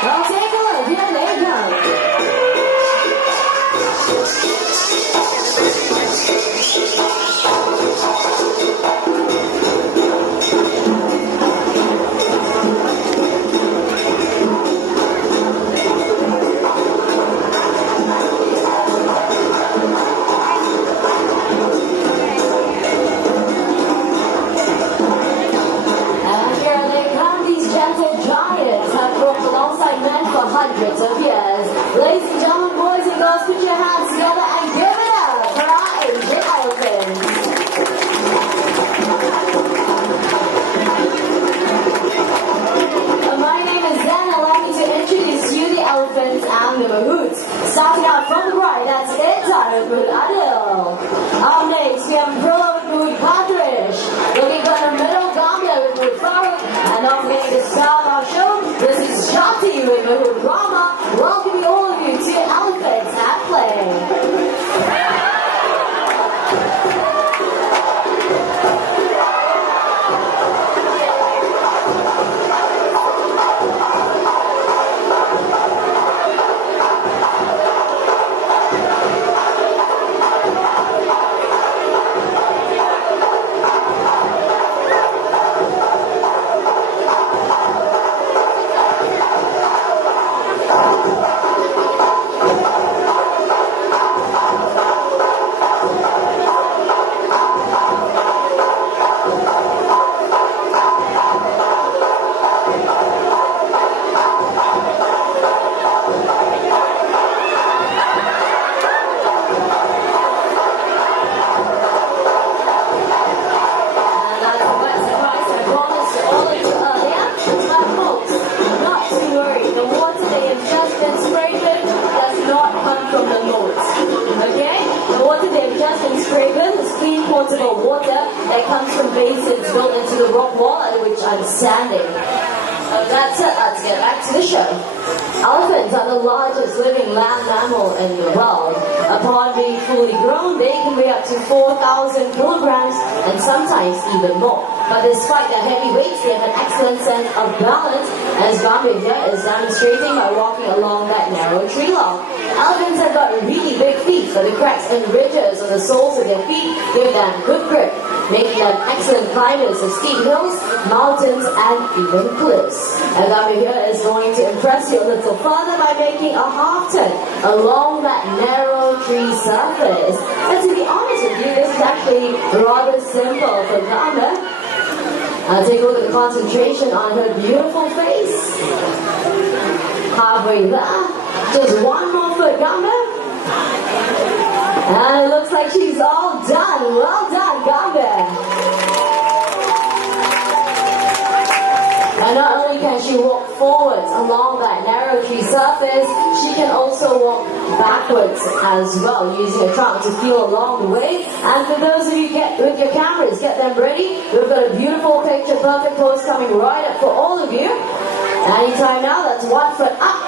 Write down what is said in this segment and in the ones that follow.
Well, take a look. Here they go. Hundreds of years. Ladies and gentlemen, boys and girls, put your hands together and give it up for our Asian elephants. My name is Zen. Allow me to introduce you the elephants and the mahouts. Starting out from the right, that's it, with Adil. Up next, we have Brilla with Padrish. Looking for the middle, Gambia with Farooq. And up next, the star of our show, this is Shati with Mahout Rama. Welcoming all of you to Elephants at Play. Portable water that comes from basins built into the rock wall under which I'm standing. That's it, let's get back to the show. Elephants are the largest living land mammal in the world. Upon being fully grown, they can weigh up to 4,000 kilograms and sometimes even more. But despite their heavy weights, they have an excellent sense of balance, as Gambia here is demonstrating by walking along that narrow tree log. Elephants have got really big feet, so the cracks and ridges on the soles of their feet give them good grip, making them excellent climbers of steep hills, mountains, and even cliffs. And Gambia here is going to impress you a little further by making a half turn along that narrow tree surface. And to be honest with you, this is actually rather simple for Gambia. Take a look at the concentration on her beautiful face. Halfway there. Just one more foot, Gambia. And it looks like she's all done. Well done, Gambia. And not only can she walk forwards along that narrow tree surface, she can also walk backwards as well, using a trunk to feel along the way. And for those of you with your cameras, get them ready. We've got a beautiful picture perfect pose coming right up for all of you. Anytime now, that's 1 foot up.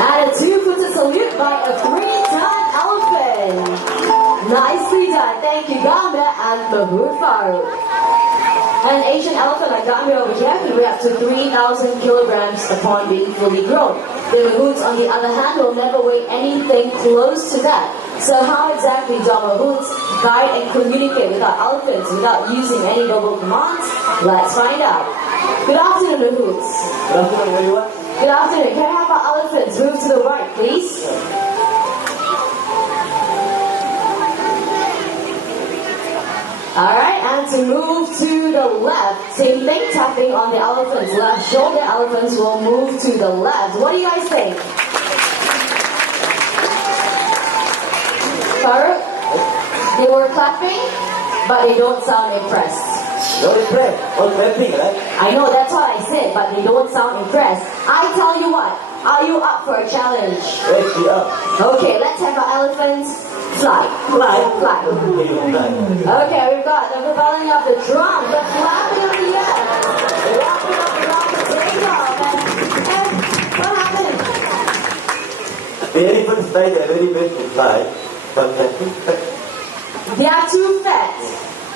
And a 2-footed salute by a 3-ton elephant. Nicely done. Thank you, Gambia and Mahout Farooq. An Asian elephant like Gambia over here can weigh up to 3,000 kilograms upon being fully grown. The mahouts, on the other hand, will never weigh anything close to that. So how exactly do mahouts guide and communicate with our elephants without using any verbal commands? Let's find out. Good afternoon, mahouts. Good afternoon, everyone. Good afternoon. Can I have our elephants move to the right, please? Alright, and to move to the left, same thing, tapping on the elephant's left shoulder. Elephants will move to the left. What do you guys think? Farooq, they were clapping, but they don't sound impressed. Don't impress, all clapping, right? I know, that's what I said, but they don't sound impressed. I tell you what, are you up for a challenge? Yes, we are. Okay, let's have our elephants fly. Fly. Fly. Fly. Okay, we've got the propelling of the drum, the flapping of the air, walking up around the takeoff, and what happened? The elephants fly, they're very best to fly, but they're too fat. They are too fat.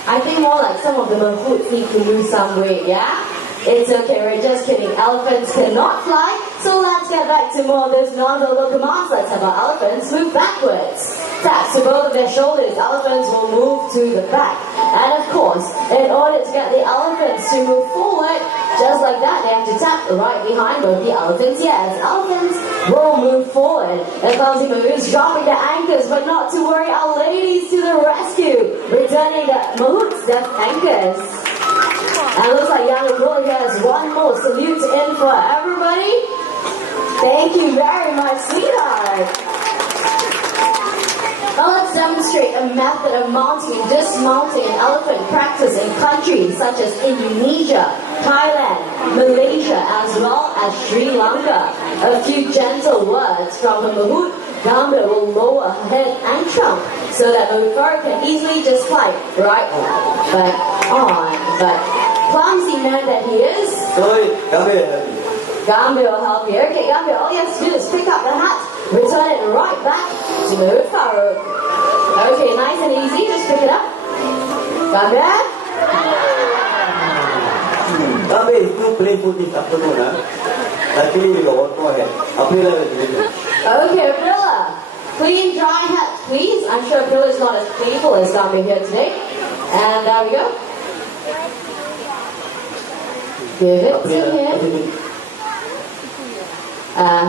I think more like some of the mahouts need to lose some weight, yeah? It's okay, we're just kidding. Elephants cannot fly. So let's get back to more of those non-verbal commands. Let's have our elephants move backwards. Taps to both of their shoulders. Elephants will move to the back. And of course, in order to get the elephants to move forward, just like that, they have to tap right behind both the elephants' ears. Elephants will move forward. And clumsy moves, dropping the anchors, but not to worry, our ladies to the rescue, returning the Mahout's death anchors. And looks like Young Gorilla here has one more salute in for everybody. Thank you very much, sweetheart. Now let's demonstrate a method of mounting and dismounting an elephant practice in countries such as Indonesia, Thailand, Malaysia, as well as Sri Lanka. A few gentle words from the Mahout. Gambir will lower her head and trunk so that Mufar can easily just climb right back on. But clumsy man that he is, Sorry, Gambir help you. Gambir will help you. Okay, Gambir, all you have to do is pick up the hat, return it right back to Mufar. Okay, nice and easy, just pick it up. Gambir? Gambir is too playful this afternoon, huh? Luckily we got one more head. April will do it. Okay, Aprilla. Clean, dry hat, please. I'm sure Aprilla is not as playful as Gambir here today. And there we go. Give it to him.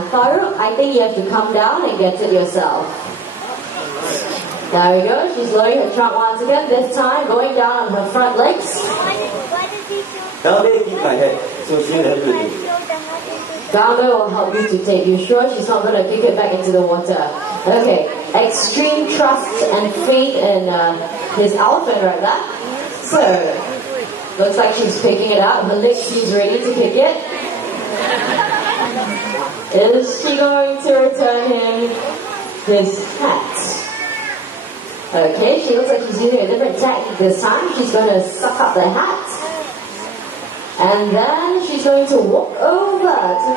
Farouk, I think you have to come down and get it yourself. There we go. She's lowering her trunk once again. This time going down on her front legs. Gambir keep my head, so she will help you do it. Gambir will help you to take. You sure she's not going to kick it back into the water? Okay. Extreme trust and faith in his elephant right there. So, looks like she's picking it up. Her leg seems ready to kick it. Is she going to return him his hat? Okay, she looks like she's using a different technique this time. She's going to suck up the hat. And then she's going to walk over to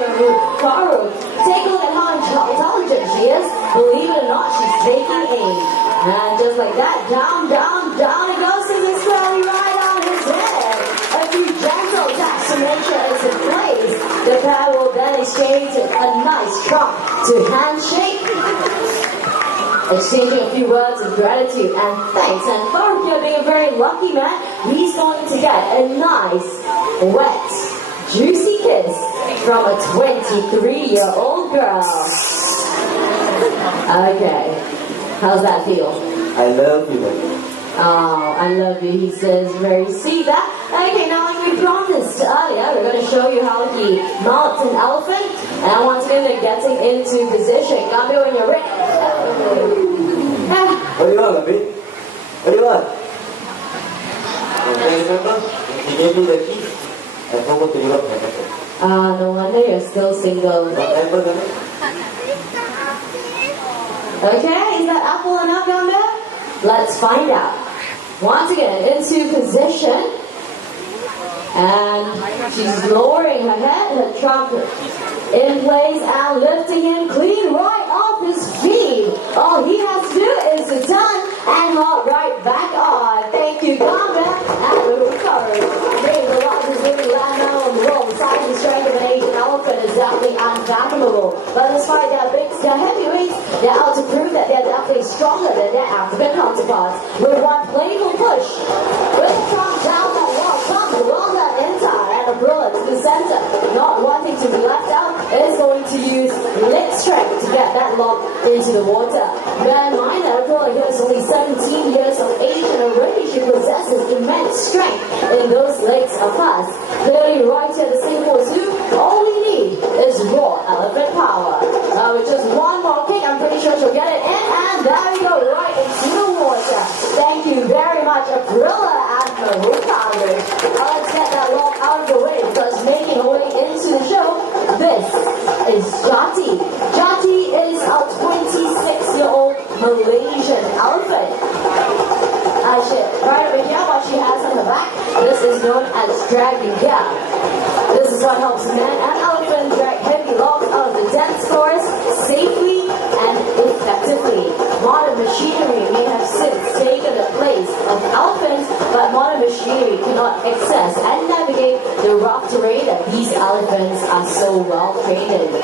Farouk. Take a look at how intelligent she is. Believe it or not, she's taking aim. And just like that, down, down, down it goes to the squirrely right on his head. A few gentle taps to make sure it's in place. The pair will then exchange a nice trunk to handshake. Exchanging a few words of gratitude and thanks. And Farouk here being a very lucky man, he's going to get a nice, wet, juicy kiss from a 23-year-old girl. Okay, how's that feel? I love you, baby. Oh, I love you, he says very sweet. Okay, now like we promised earlier, we're going to show you how he mounts an elephant. And once again, they're getting into position. Gambir, when you're ready. What do you want, Gambir? What do you want? Okay, remember? He gave me the key. I forgot to give up my number. No wonder you're still single. What happened, Gambir? Okay, is that apple enough, Gambir? Let's find out. Once again, into position. And she's lowering her head, her trunk in place, and lifting him clean right off his feet. All he has to do is to turn and hop right back on. Thank you, Gambir, and the recovery. Being the largest living land mammal in the world, the size and strength of an Asian elephant is definitely unfathomable. But despite their heavyweights, they're out to prove that they're definitely stronger than their African counterparts. With one playful push, with the trunk down that wall, comes Rhonda inside and a Aprilla to the center. Not wanting to be left out, is going to use leg strength to get that lock into the water. Bear in mind that Aprilla here is only 17 years of age and already she possesses immense strength in those legs of hers. Clearly right here at the Singapore Zoo, all we need is raw elephant power. With just one more kick, I'm pretty sure she'll get it in, and there we go, right into the water. Thank you very much, Aprilla and Mahout. Let's get that lock out of the way, because making her way into the show, this is Jati. Jati is a 26-year-old Malaysian elephant. Right over here, what she has on her back, this is known as dragging gear. This is what helps men and elephants drag heavy logs out of the dense forest safely and effectively. Modern machinery may have since taken the place of elephants, but modern machinery cannot access and navigate the rough terrain so well trained.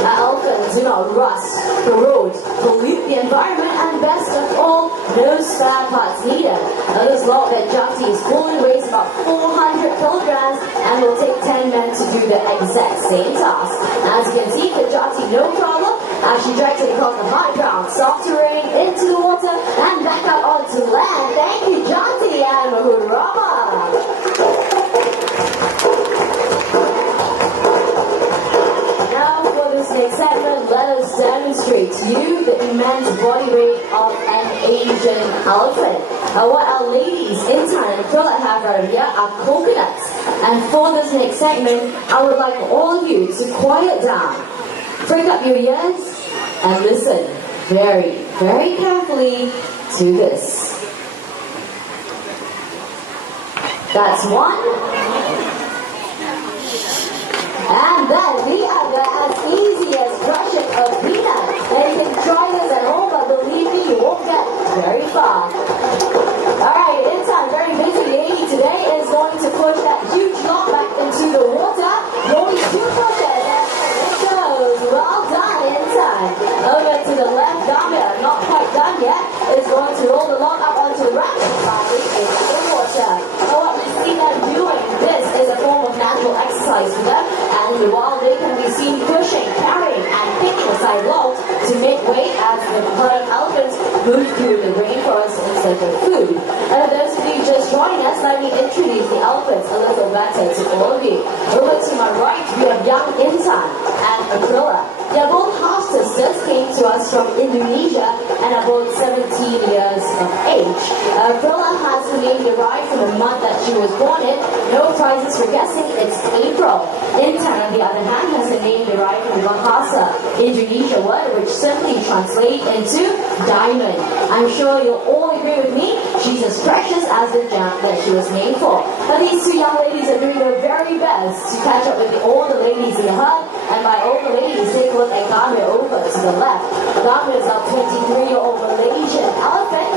Elephants do not rust, corrode, pollute the environment, and best of all, no spare parts needed. This log that Jati is pulling weighs about 400 kilograms and will take 10 men to do the exact same task. As you can see, the Jati no problem, as she drags it across the high ground, soft terrain, into the water, and back up onto land. Thank you, Jati and Mahurama. Next segment, let us demonstrate to you the immense body weight of an Asian elephant. What our ladies in Thailand and Philippines have right here are coconuts. And for this next segment, I would like all of you to quiet down, prick up your ears, and listen very, very carefully to this. That's one. And then the other, as easy as crushing a peanut. And you can try this at home, but believe me, you won't get very far. Alright, Intan, very busy lady today, is going to push that huge log back into the water. Only 2 pushes, and it goes. Well done, Intan. Over to the left, Gambia, not quite done yet, is going to roll the log up onto the right side into the water. So what we see them doing, this is a form of natural exercise for them. And while they can be seen pushing, carrying, and picking aside logs to make way as the herd of elephants move through the rainforest in search of food. And for those of you just joining us, let me introduce the elephants a little better to all of you. Over to my right, we have young Intan and Aprilla. They are both half sisters, came to us from Indonesia and are both 17 years of age. Aprilla has her name derived from the month that she was born in. No prizes for guessing, it's April. Intan, on the other hand, has a name derived from the Bahasa Indonesia word, which simply translates into diamond. I'm sure you'll all agree with me, she's as precious as the gem that she was named for. But these 2 young ladies are doing their very best to catch up with all the ladies in the herd, and by all the ladies, take a look at Gambia over to the left. Gambia is a 23-year-old Malaysian elephant,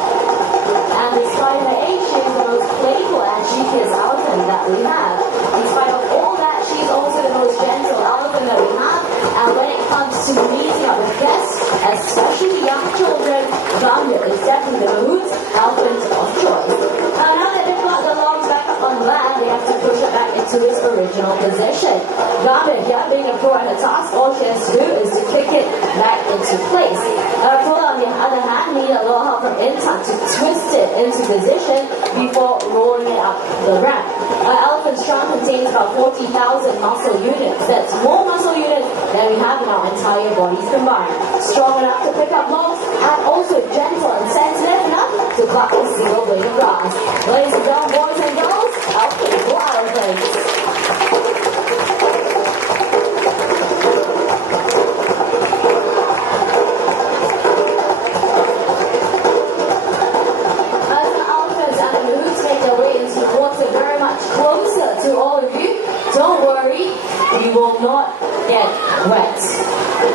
and despite her age, she is the most playful and cheekiest elephant that we have. In spite of all that, she's also the most gentle elephant that we have, and when it comes to meeting up with guests, especially young children, Gambia is definitely the Mahout's elephant of choice. Now that they've got the logs back up on land, they have to push it back into its original position. Gambia, here being a pro at her task, all she has to do is to kick it back into place. Pro, on the other hand, needed a little help from Intan to twist it into position before rolling it up the ramp. Elephant strong contains about 40,000 muscle units. That's more muscle units than we have in our entire bodies combined. Strong enough to pick up logs, and also gentle and sensitive enough to pluck a single blade of grass. Ladies and gentlemen, boys and girls, elephants for elephants. Will not get wet.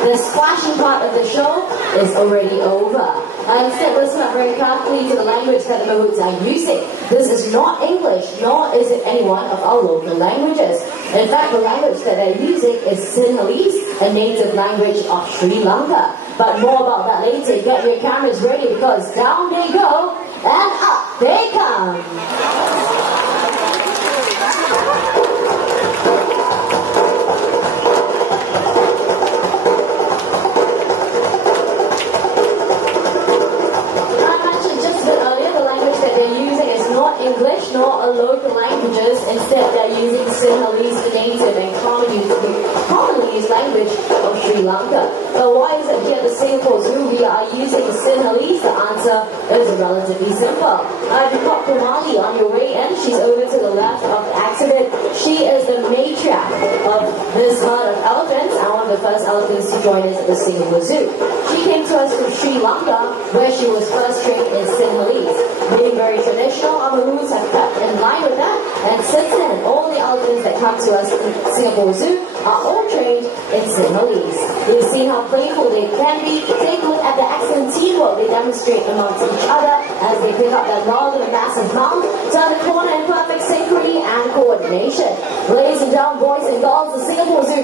The splashing part of the show is already over. Instead, listen up very carefully to the language that the Mahouts are using. This is not English, nor is it any one of our local languages. In fact, the language that they're using is Sinhalese, a native language of Sri Lanka. But more about that later. Get your cameras ready, because down they go and up they come. English, nor a local languages. Instead, they're using Sinhalese, the native and commonly used language of Sri Lanka. But why is it here at the Singapore Zoo we are using Sinhalese? The answer is relatively simple. Dipok Kumali, on your way in, she's over to the left of the accident. She is the matriarch of this herd of elephants and one of the first elephants to join us at the Singapore Zoo. She came to us from Sri Lanka, where she was first trained in Sinhalese. Being very traditional, our Mahouts have kept in line with that, and since then, all the elephants that come to us in Singapore Zoo are all trained in Sinhalese. We've seen how playful they can be. Take a look at the excellent teamwork they demonstrate amongst each other as they pick up that log in a massive mound, turn a corner in perfect synchrony and coordination. Ladies and gentlemen, boys and girls, the Singapore Zoo